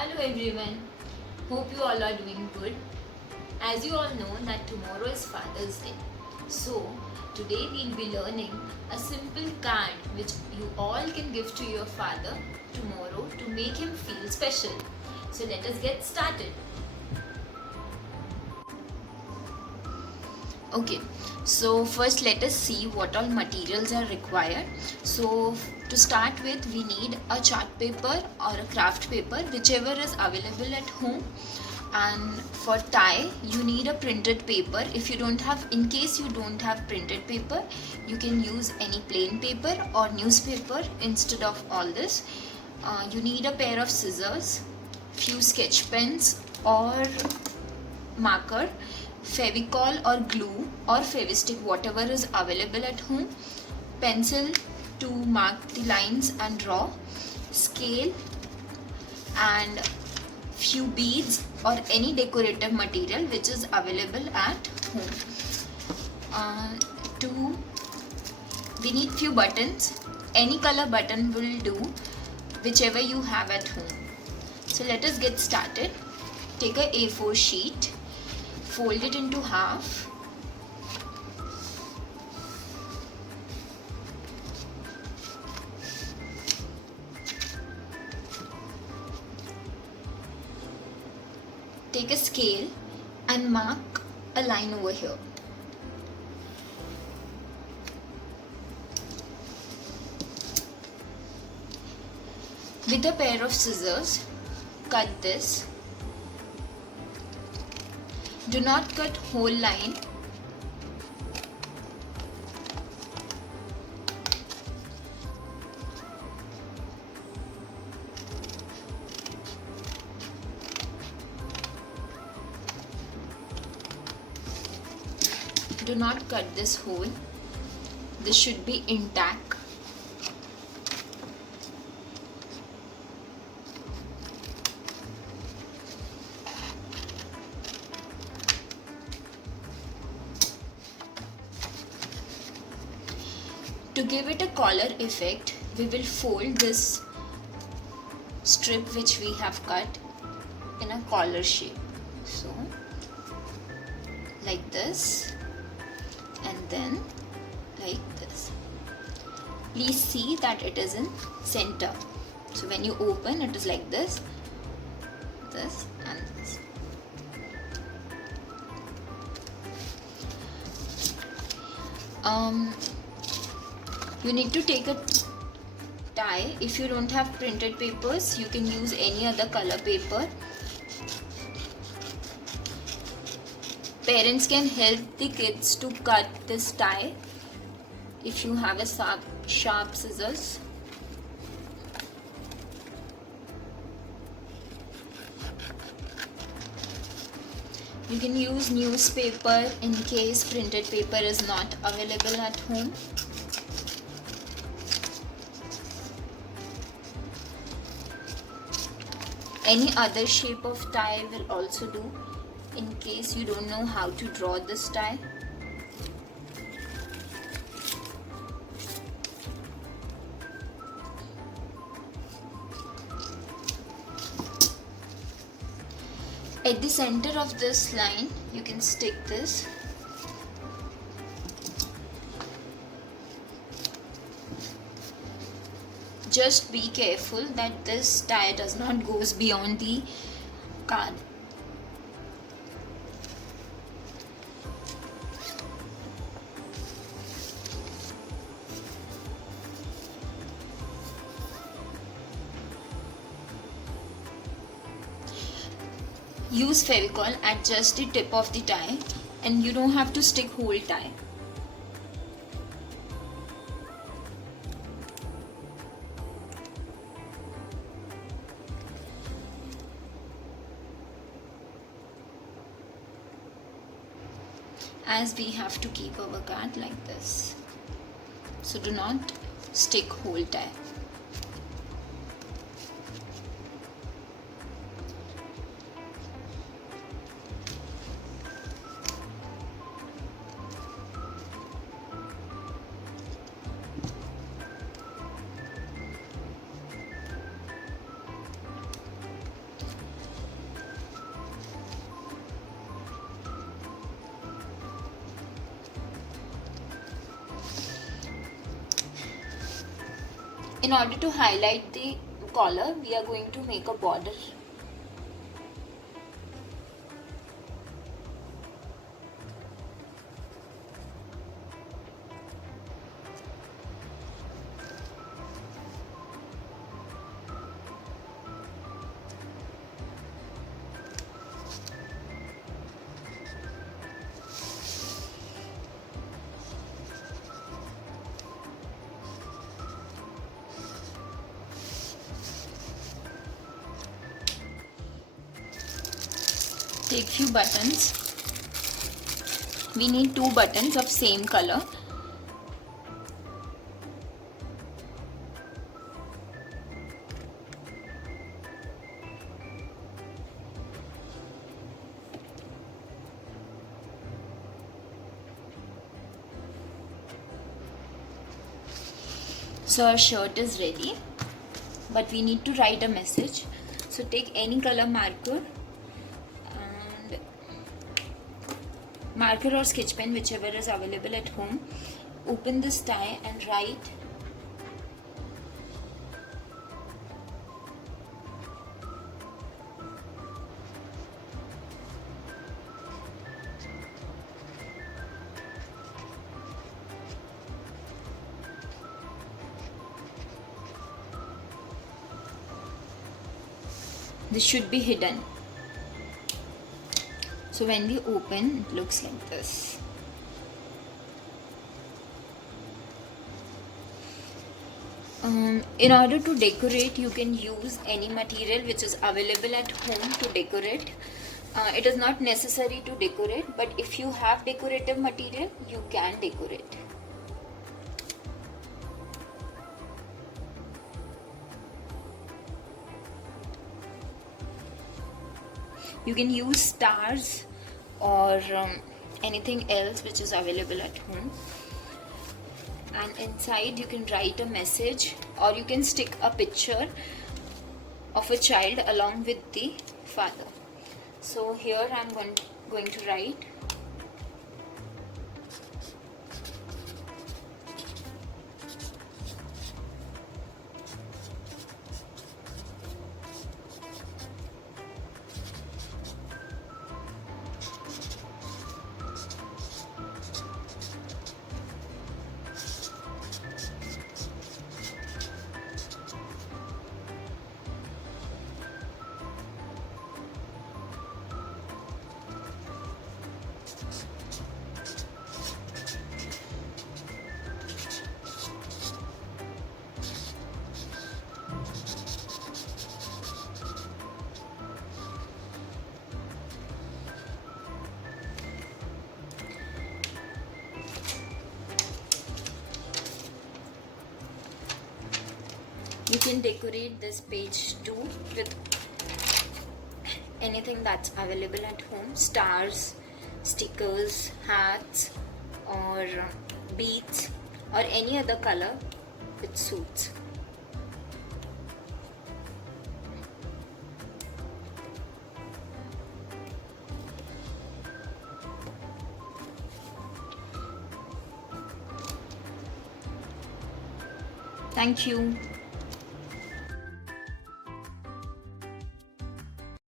Hello everyone, hope you all are doing good. As you all know that tomorrow is Father's Day. So today we'll be learning a simple card which you all can give to your father tomorrow to make him feel special. So let us get started. Okay, so first let us see what all materials are required. So to start with, we need a chart paper or a craft paper, whichever is available at home. And for tie, you need a printed paper. If you don't have, in case you don't have printed paper, you can use any plain paper or newspaper instead of all this. You need a pair of scissors, few sketch pens or marker, Fevicol or glue or Fevistick, whatever is available at home, pencil to mark the lines and draw, scale and few beads or any decorative material which is available at home. We need few buttons. Any color button will do, whichever you have at home. So let us get started. Take a A4 sheet, fold it into half, take a scale and mark a line over here. With a pair of scissors, cut this. Do not cut whole line. Do not cut this hole. This should be intact. To give it a collar effect, we will fold this strip which we have cut in a collar shape. So, like this and then like this. Please see that it is in center. So when you open, it is like this, this and this. You need to take a tie. If you don't have printed papers, you can use any other color paper. Parents can help the kids to cut this tie if you have a sharp scissors. You can use newspaper in case printed paper is not available at home. Any other shape of tie will also do in case you don't know how to draw this tie. At the center of this line, you can stick this. Just be careful that this tie does not goes beyond the card. Use Fevicol at just the tip of the tie, and you don't have to stick whole tie. As we have to keep our card like this. So do not stick whole tie. In order to highlight the collar, we are going to make a border. Take few buttons. We need 2 buttons of same color. So our shirt is ready, but we need to write a message. So take any color marker or sketch pen, whichever is available at home. Open this tie and write this should be hidden. So when we open, it looks like this. In order to decorate, you can use any material which is available at home to decorate. It is not necessary to decorate, but if you have decorative material, you can decorate. You can use stars or anything else which is available at home. And inside you can write a message, or you can stick a picture of a child along with the father. So here I'm going to write you can decorate this page too with anything that's available at home: stars, stickers, hats, or beads, or any other color which suits. Thank you.